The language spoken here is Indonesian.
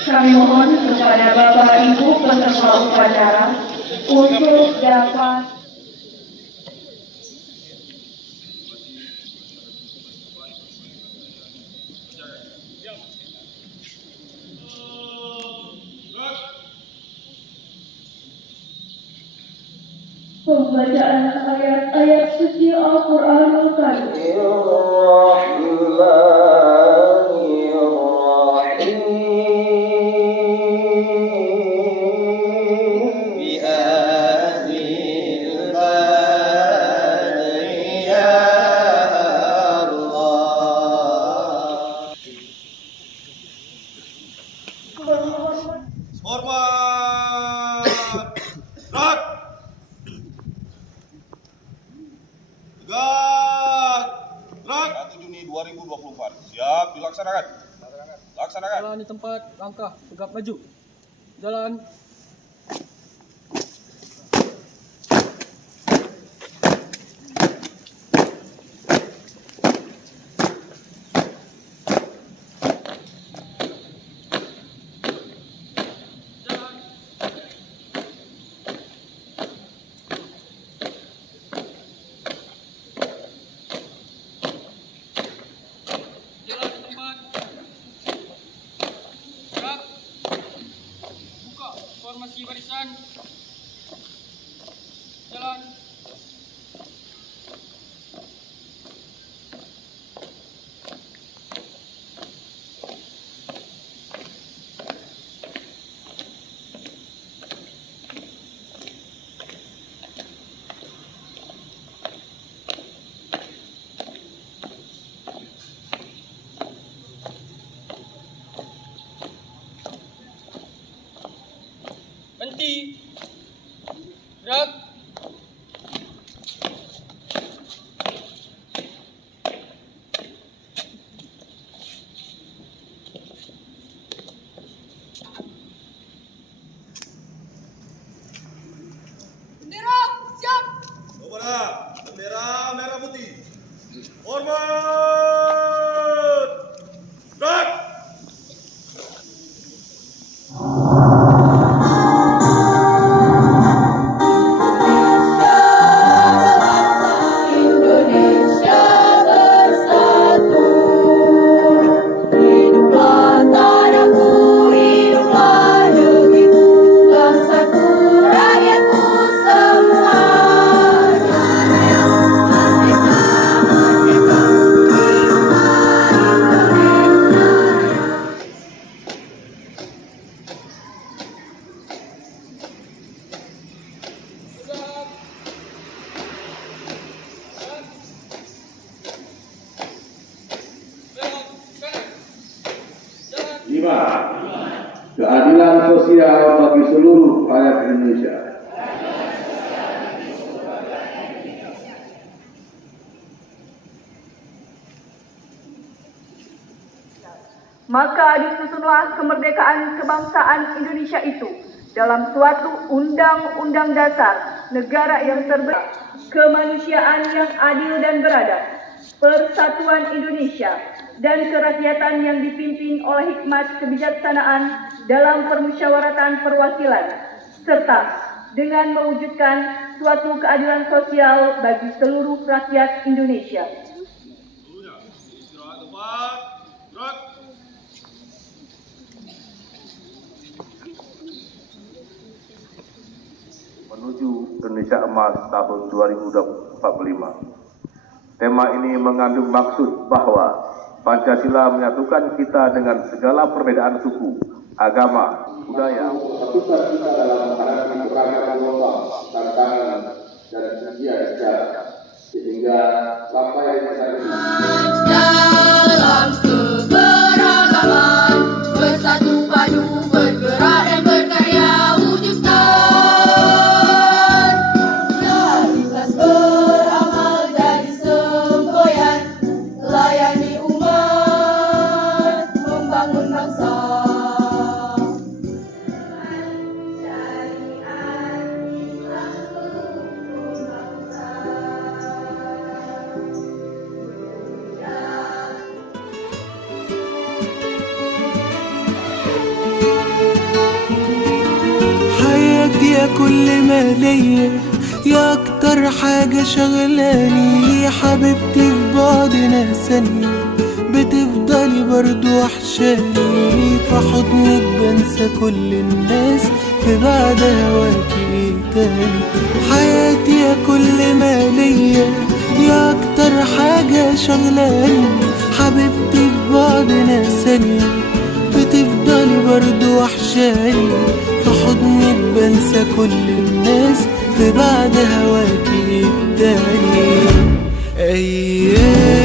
Kami mohon kepada Bapak Ibu peserta upacara untuk dapat pembacaan ayat-ayat suci Al-Quranul Karim. Hormat! Gerak! Tegak! Gerak! 1 Juni 2024. Siap, dilaksanakan. Laksanakan. Jalan di tempat, langkah, tegap maju. Jalan. Formasi barisan. Jalan. Berhenti. Gerak. Bendera, siap. Kepada bendera merah putih. Hormat! Gerak! Indonesia bersatu. Hiduplah tanahku, hiduplah negeriku, bangsaku, rakyatku semuanya. Merdeka, merdeka, hiduplah Indonesia. Lima, keadilan sosial bagi seluruh rakyat Indonesia. Maka disusunlah kemerdekaan kebangsaan Indonesia itu dalam suatu undang-undang dasar negara yang terbentuk, kemanusiaan yang adil dan beradab, persatuan Indonesia, dan kerakyatan yang dipimpin oleh hikmat kebijaksanaan dalam permusyawaratan perwakilan, serta dengan mewujudkan suatu keadilan sosial bagi seluruh rakyat Indonesia. Seluruhnya, istirahat tempat. Gerak! Menuju Indonesia Emas tahun 2045. Tema ini mengandung maksud bahwa Pancasila menyatukan kita dengan segala perbedaan suku, agama, budaya. Satukan kita dalam menghadapi beragam gelombang, tantangan, dan ujian sehingga sampai masa ini. Dalam keberagaman, bersatu padu, bergerak dan berkarya wujudkan. Soliditas beramal jadi semboyan, layani umat, membangun bangsa. Syariat Islam hukum bangsa. كل ما ليا، يا اكتر حاجة شغلاني، يا حبيبتي في بعدنا ثانية بتفضلي برضو وحشاني، في حضنك بنسى كل الناس، في بعد هواكي ايه تاني. حياتي يا كل ما ليا، يا اكتر حاجة شغلاني، حبيبتي في بعدنا ثانية بتفضلي برضو وحشاني، في حضنك بنسى كل الناس، في بعد هواكي ايه تاني. أيام